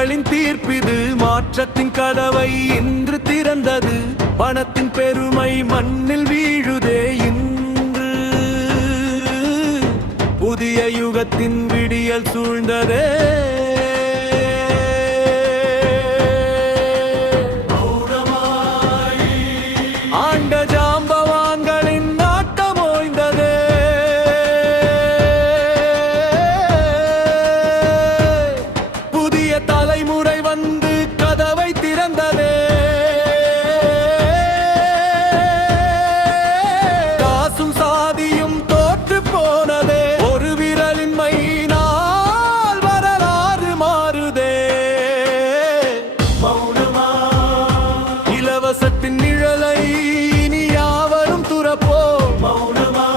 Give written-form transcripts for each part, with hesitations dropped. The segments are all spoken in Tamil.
மக்களின் தீர்ப்பிது மாற்றத்தின் கதவை இன்று திறந்தது. பணத்தின் பெருமை மண்ணில் வீழுதே இன்று. புதிய யுகத்தின் விடியல் சூழ்ந்ததே. ஆண்ட ஜாம்பவான்களின் நாட்டம் ஓய்ந்ததே. புதிய தலைமுறை வந்து கதவை திறந்ததே. காசும் சாதியும் தோற்று போனதே. ஒரு விரலின் மையினால் வரலாறு மாறுதே. மௌனமா இலவசத்தின் நிழலை இனி யாவரும் துறப்போ. மௌனமா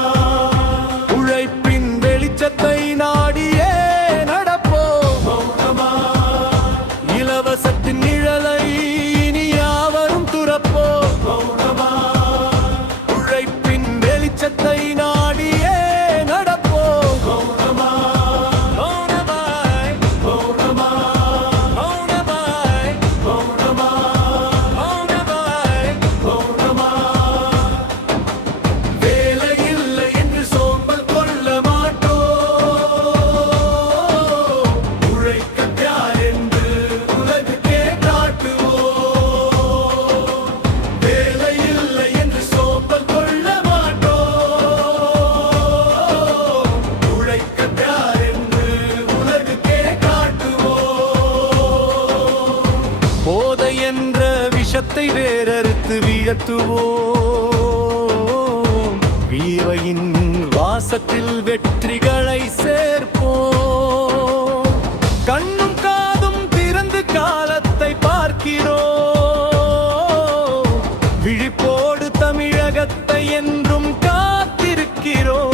உழைப்பின் வெளிச்சத்தை நாடியே நடப்போ. மௌனமா இலவசத்தின் நிழலை இனி யாவரும் துறப்போ. மௌனமா உழைப்பின் வெளிச்சத்தை நாடியே நடப்போ. மௌனமா மௌனமாய் மௌனமாய் மௌனமாய் மௌனமாய் மௌனமாய். வேலை இல்லை என்று சோம்பல் கொள்ள மாட்டோம். உழைக்கத் யார் என்று உலகுக்கே காட்டுவோம். வேலை இல்லை என்று சோம்பல் கொள்ள மாட்டோம். உழைக்கத் யார் என்று உலகுக்கே காட்டுவோம். போதை என்ற விஷத்தை வேறறுத்து வீழ்த்துவோம். வீரையின் வாசத்தில் வெற்றிகளை சேர்ப்போம். கண்ணும் காதும் திறந்து காலத்தை பார்க்கிறோம். விழிப்போடு தமிழகத்தை என்றும் காத்திருக்கிறோம்.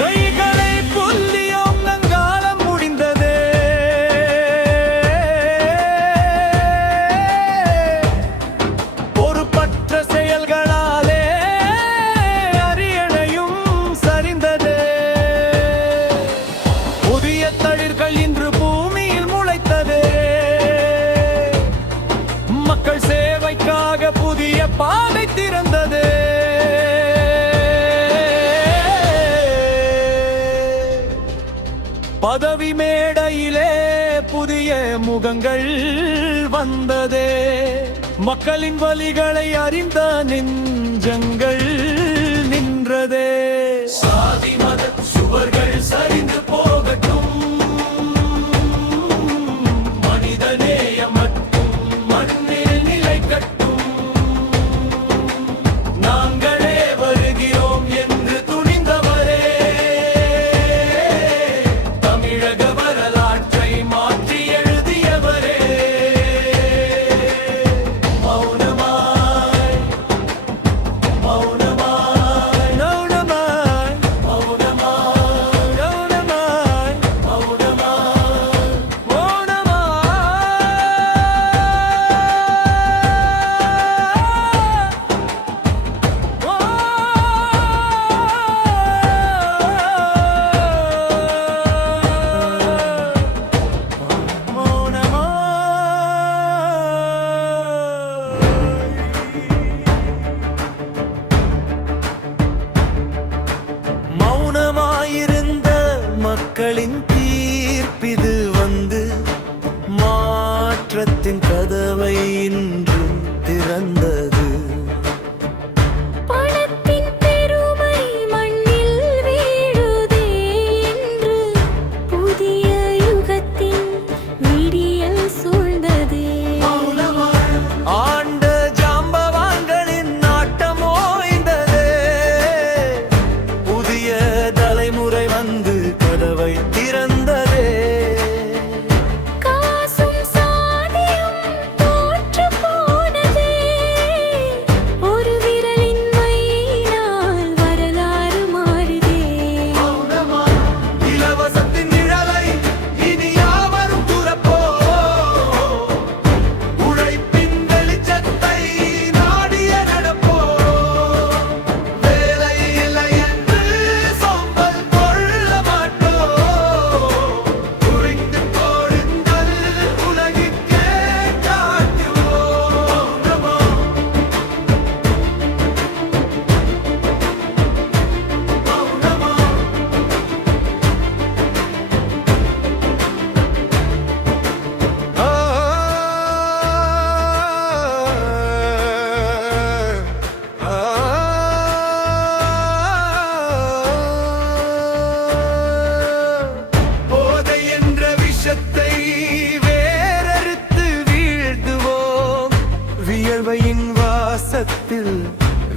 கைகளை புல்லியோம் நங்காலம் முடிந்ததே. பொறுப்பற்ற செயல்களாலே அரியணையும் சரிந்ததே. புதிய தளிர்கள் இன்று பூமியில் முளைத்ததே. மக்கள் சேவைக்காக புதிய பாதை திறந்ததே. பதவி மேடையிலே புதிய முகங்கள் வந்ததே. மக்களின் வலிகளை அறிந்த நெஞ்சங்கள் நின்றதே. சாதி மத சுவர்கள் சரிந்து போகட்டும். மனித நேயம் மட்டும் மண்ணில் நிலைக்கட்டும். நாங்களே வருகிறோம் என்று துணிந்தவரே. தமிழக வரலாற்றை மாற்றி எழுதியவரே. மௌனமாய் மௌனமாய் மௌனமாய் மௌனமாய் மௌனமாய் மௌனமாய் மௌனமாயிருந்த மக்களின் தீர்ப்பிது வந்து மாற்றத்தின் கதவை இன்று திறந்தது. பணத்தின் பெருமை மண்ணில் வீழுதே என்று. புதிய யுகத்தின் விடியல் சூழ்ந்ததே. ஆண்ட ஜாம்பவான்களின் நாட்டம் ஓய்ந்ததே. புதிய தலைமுறை வந்து கதவை திறந்த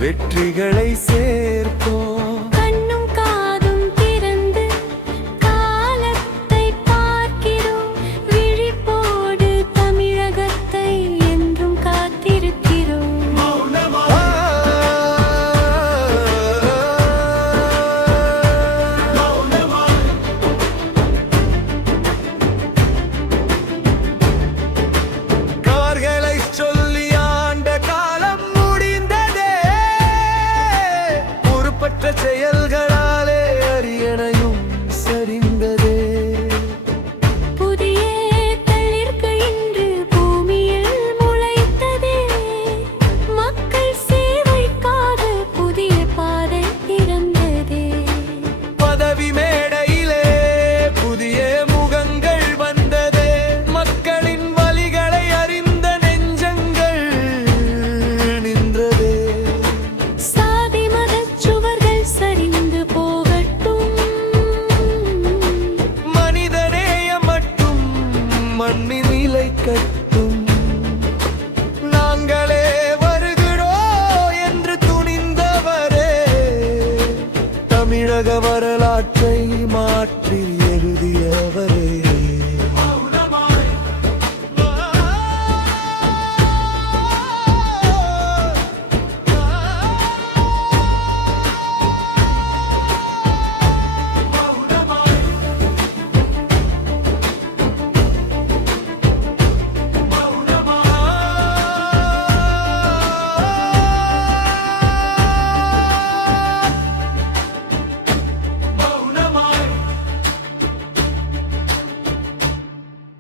வெற்றிகளை